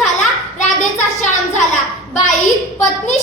झाला राधेचा श्याम झाला. बाई पत्नी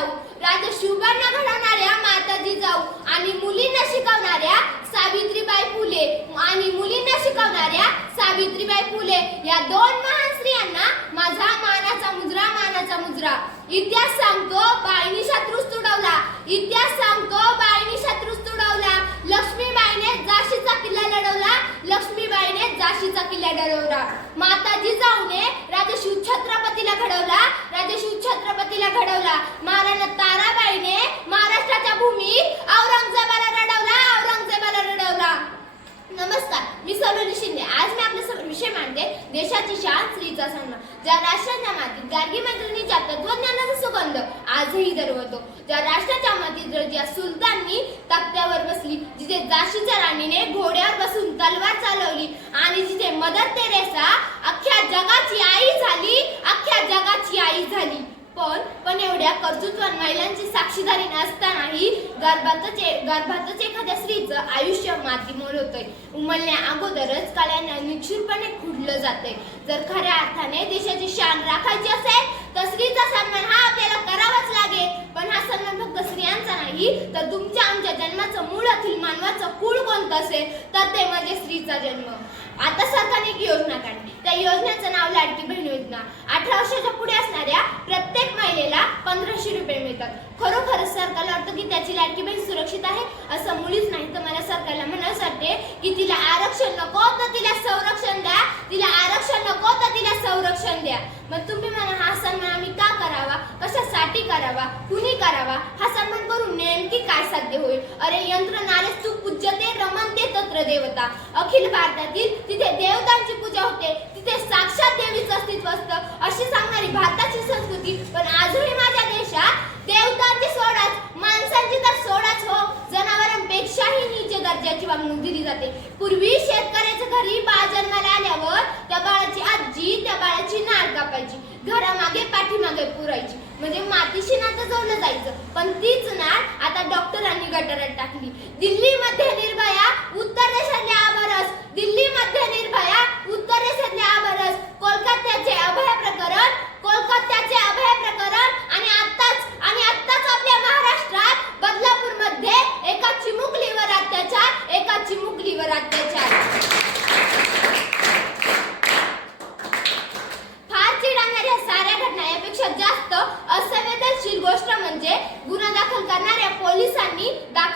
जाऊ. राजे शुभांना घडवणाऱ्या माताजी जाऊ. आणि मुलींना शिकवणाऱ्या सावित्रीबाई फुले आणि मुलींना शिकवणाऱ्या सावित्रीबाई फुले. या दोन महान स्त्रियांना माझा मानाचा मुजरा मानाचा मुजरा. इतिहास सांगतो बाईनी शत्रूस तुडवला. इतिहास सांगतो बाईनी शत्रूस तुडवला. लक्ष्मीबाईने जाशीचा किल्ला लढवला. लक्ष्मीबाईने जाशीचा किल्ला लढवला. माताजी जाऊने राजा शिवछत्र देशाची शान स्त्रीचा सन्मान. ज्या राष्ट्राच्या मातीत गार्गी मैत्रिणीच्या तत्वज्ञानाचा सुगंध आजही दरवतो ज्या राष्ट्राच्या मातीत ज्या सुलताननी तख्त्यावर बसली जिथे जाशीच्या राणीने घोड्यावर बसून तलवार चालवली आणि जिथे मदर तेरेसा अख्ख्या जगाची आई झाली अख्ख्या जगाची आई झाली. पण पण एवढ्या कर्तृत्वान महिलांची साक्षीदारी नसता गर्भातच गर्भातच एखाद्या स्त्रीचं आयुष्य मातीमोल होतंय. उमलण्या अगोदरच कळ्यानं निक्षुरपणे खुडलं जातंय. जर खऱ्या अर्थाने देशाची शान राखायची असेल तर स्त्रीचा सन्मान हा आपल्याला करावाच लागेल. पण हा सन्मान फक्त स्त्रियांचा नाही तर तुमच्या आमच्या जन्माचं मूळ अखिल मानवाचं कुळ कोणतं असेल तर ते म्हणजे स्त्रीचा जन्म. आता सरकारने एक योजना काढली. त्या योजनेचं नाव लाडकी बहीण योजना. अठरा वर्षाच्या पुढे असणाऱ्या प्रत्येक महिलेला पंधराशे रुपये मिळतात. खरोखरच सरकारला वाटतं की त्याची लाडकी बहीण सुरक्षित आहे? असं मुलीच नाही. तर मला सरकारला म्हणावं वाटते की तिला आरक्षण नको तर तिला संरक्षण द्या तिला आरक्षण नको तर तिला संरक्षण द्या. मग तुम्ही म्हणा हा सन्मान आम्ही का करावा? कशासाठी करावा? कुणी करावा? हा सन्मान करून नेमकी काय साध्य होईल? अरे यंत्र नारेस तू पूज्यते रमनते तत्र देवता. अखिल भारतातील तिथे देवतांची पूजा होते. तिथे साक्षात देवीचं अस्तित्व असतं. अशी सांगणारी भारताची संस्कृती. पण आजही माझ्या देशात देवतांची सोडाच माणसांची तर सोडाच हो. जनावरांपेक्षाही नीच दर्जाची वागणूक दिली जाते. पूर्वी शेतकरी घरी बाळ जन्माला आल्यावर त्या बाळाची आजी त्या बाळाची नाळ कापायची. घरामागे पाठीमागे पुरायची. म्हणजे मातीशी नातं जोडलं जायचं. पण तीच नाळ आता डॉक्टरांनी गटारात टाकली. दिल्लीमध्ये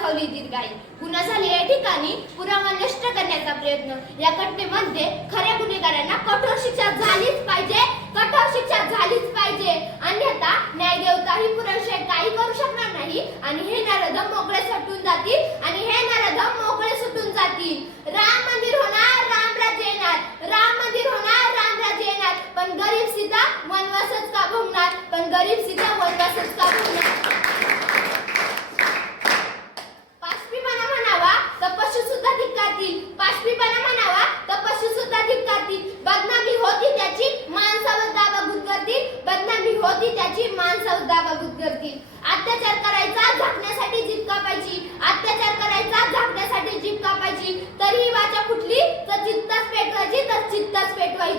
पोलिसांनी दाखवली दिरगाई गुन्हा या ठिकाणी पुरावा नष्ट करण्याचा प्रयत्न. या घटनेमध्ये खऱ्या गुन्हेगारांना कठोर शिक्षा झालीच पाहिजे कठोर शिक्षा झालीच पाहिजे. अन्यथा न्यायदेवताही पुराशिवाय काही करू शकणार नाही आणि हे नरधम मोकळे सुटून जातील आणि हे नरधम मोकळे सुटून जातील. राम मंदिर होणार राम राज्य येणार. राम मंदिर होणार राम राज्य येणार. पण गरीब सीता वनवासच का भोगणार? पण गरीब सीता वनवासच का भोगणार?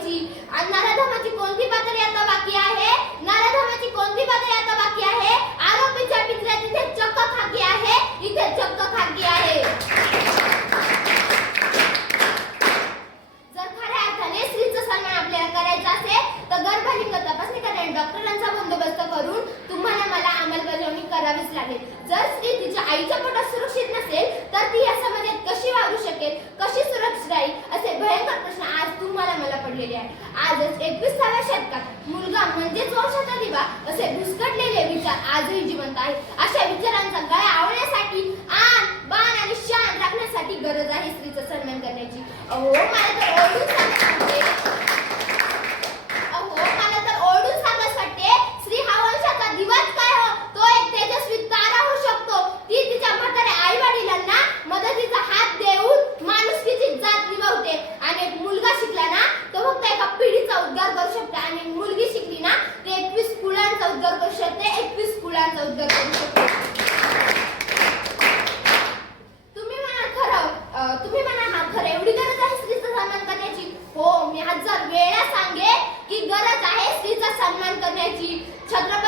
धर्माची कोणती पातळी आता बाकी आहे? नराधमाची कोणती पातळी आता 浙江。